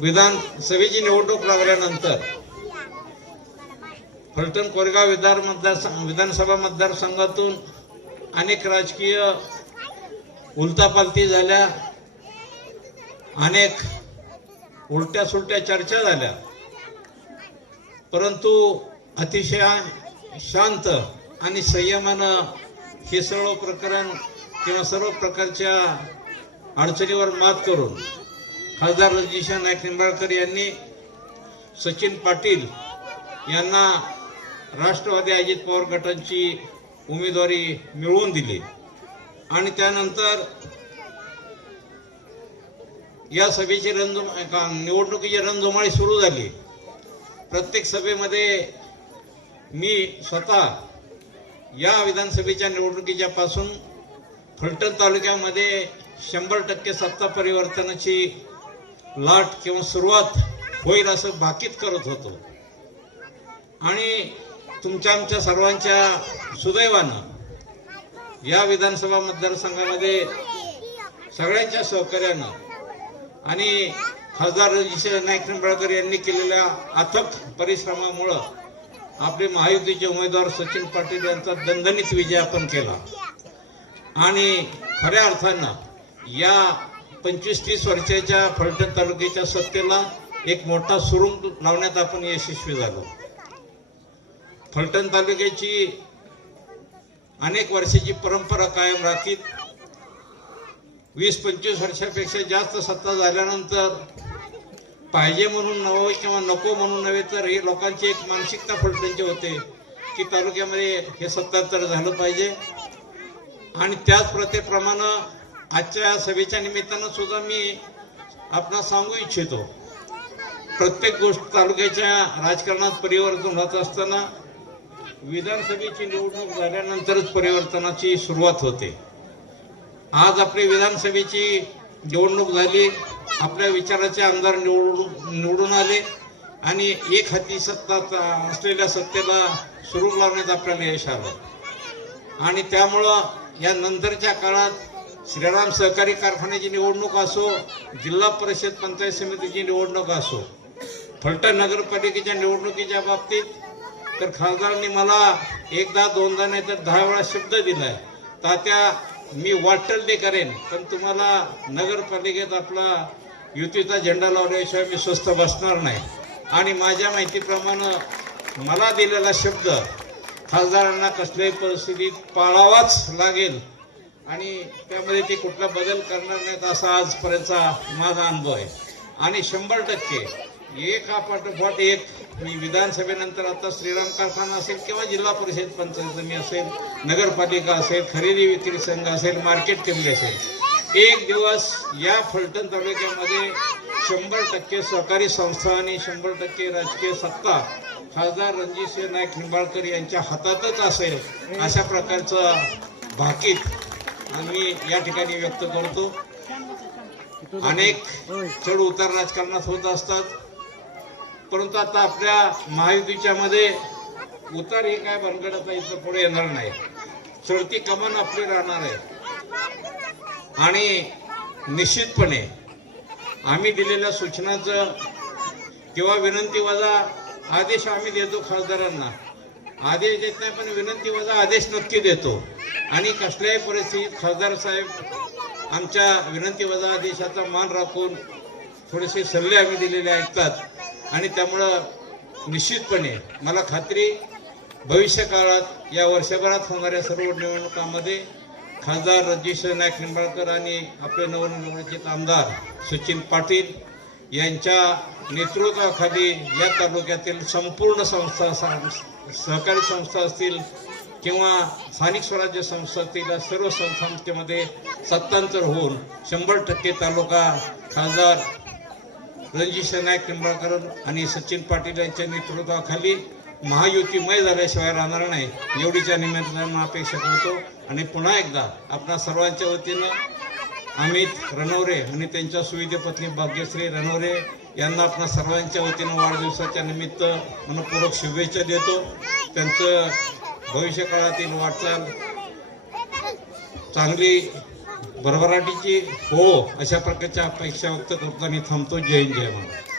विधानसभेची निवडणूक लागल्यानंतर फलटण कोरेगाव विधान मतदार विधानसभा मतदारसंघातून अनेक राजकीय उलतापालती झाल्या. अनेक उलट्या सुलट्या चर्चा झाल्या. परंतु अतिशय शांत आणि संयमानं हे सर्व प्रकरण किंवा सर्व प्रकारच्या अडचणीवर मात करून खासदार रणजिशा नाईक निंबाळकर यांनी सचिन पाटील यांना राष्ट्रवादी अजित पवार गटांची उमेदवारी मिळवून दिली. आणि त्यानंतर या सभेची रणधुम का निवडणुकीची रणधुमाळी सुरू झाली. प्रत्येक सभेमध्ये मी स्वतः या विधानसभेच्या निवडणुकीच्या पासून फलटण तालुक्यामध्ये शंभर टक्के सत्ता परिवर्तनाची लाट किंवा सुरुवात होईल असं भाकीत करत होतो. आणि तुमच्या आमच्या सर्वांच्या सुदैवानं या विधानसभा मतदारसंघामध्ये सगळ्यांच्या सहकार्यानं आणि खासदार रणजित नाईक निंबाळकर यांनी केलेल्या अथक परिश्रमामुळं आपले महायुतीचे उमेदवार सचिन पाटील यांचा दणदणीत विजय आपण केला. आणि खऱ्या अर्थानं या पंचवीस तीस वर्षाच्या फलटण तालुक्याच्या सत्तेला एक मोठा सुरुंग लावण्यात आपण यशस्वी झालो. फलटण तालुक्याची अनेक वर्षाची परंपरा कायम राखीत वीस पंचवीस वर्षापेक्षा जास्त सत्ता झाल्यानंतर पाहिजे म्हणून नवं किंवा नको म्हणून नव्हे तर हे लोकांची एक मानसिकता फलटणची होते की तालुक्यामध्ये हे सत्तांतर झालं पाहिजे. आणि त्याच प्रथेप्रमाणे आजच्या सभेच्या निमित्तानं सुद्धा मी आपणास सांगू इच्छितो प्रत्येक गोष्ट तालुक्याच्या राजकारणात परिवर्तन होत असताना विधानसभेची निवडणूक झाल्यानंतरच परिवर्तनाची सुरुवात होते. आज आपली विधानसभेची निवडणूक झाली आपल्या विचाराचे आमदार निवडून निवडून आले आणि एक हाती सत्ता असलेल्या सत्तेला सुरू लावण्यात आपल्याला यश आलं. आणि त्यामुळं या नंतरच्या काळात श्रीराम सहकारी कारखान्याची निवडणूक असो जिल्हा परिषद पंचायत समितीची निवडणूक असो फलटण नगरपालिकेच्या निवडणुकीच्या बाबतीत तर खासदारांनी मला एकदा दोनदा नाही तर दहा वेळा शब्द दिलाय. तात्या मी वाटल ते करेन पण तुम्हाला नगरपालिकेत आपला युतीचा झेंडा लावल्याशिवाय मी स्वस्थ बसणार नाही. आणि माझ्या माहितीप्रमाणे मला दिलेला शब्द खासदारांना कसल्याही परिस्थितीत पाळावाच लागेल. आणि त्यामध्ये ते कुठला बदल करणार नाहीत असा आजपर्यंतचा माझा अनुभव आहे. आणि शंभर टक्के एक पाठोपाठ एक मी विधानसभेनंतर आता श्रीराम कारखाना असेल किंवा जिल्हा परिषद पंचायत समिती असेल नगरपालिका असेल खरेदी विक्री संघ असेल मार्केट कमिटी असेल एक दिवस या फलटण तालुक्यामध्ये शंभर टक्के सहकारी संस्था आणि शंभर टक्के राजकीय सत्ता खासदार रणजितसिंह नाईक निंबाळकर यांच्या हातातच असेल अशा प्रकारचं भाकीत आम्ही या ठिकाणी व्यक्त करतो. अनेक चढ उतार राजकारणात होत असतात. परंतु आता आपल्या महायुतीच्या मध्ये उतार हे काय बनगड आता इथं पुढे येणार नाही. चढती कमान आपली राहणार आहे. आणि निश्चितपणे आम्ही दिलेल्या सूचनाचं किंवा विनंती वजा आदेश आम्ही देतो खासदारांना. आदेश देत नाही पण विनंती वजा आदेश नक्की देतो. आणि कसल्याही परिस्थितीत खासदार साहेब आमच्या विनंती वजा आदेशाचा मान राखून थोडेसे सल्ले आम्ही दिलेले ऐकतात. आणि त्यामुळं निश्चितपणे मला खात्री भविष्य काळात या वर्षभरात होणाऱ्या सर्व निवडणुकांमध्ये खासदार रणजित नाईक निंबाळकर आणि आपले नवनिर्वाचित आमदार सचिन पाटील यांच्या नेतृत्वाखाली या तालुक्यातील संपूर्ण संस्था सहकारी संस्था असतील किंवा स्थानिक स्वराज्य संस्था असतील या सर्व संस्थांमध्ये सत्तांतर होऊन शंभर टक्के तालुका खासदार रणजित नाईक निंबाळकर आणि सचिन पाटील यांच्या नेतृत्वाखाली महायुतीमय झाल्याशिवाय राहणार नाही. एवढीच्या निमित्तानं अपेक्षा करतो. आणि पुन्हा एकदा आपणा सर्वांच्या वतीनं अमित रणवरे आणि त्यांच्या सुविधे पत्नी भाग्यश्री रणवरे यांना आपणा सर्वांच्या वतीनं वाढदिवसाच्या निमित्त मनपूर्वक शुभेच्छा देतो. त्यांचं भविष्य काळातील वाटचाल चांगली भरभराटीची हो अशा प्रकारच्या अपेक्षा व्यक्त करताना थांबतो. जय हिंद जय महाराज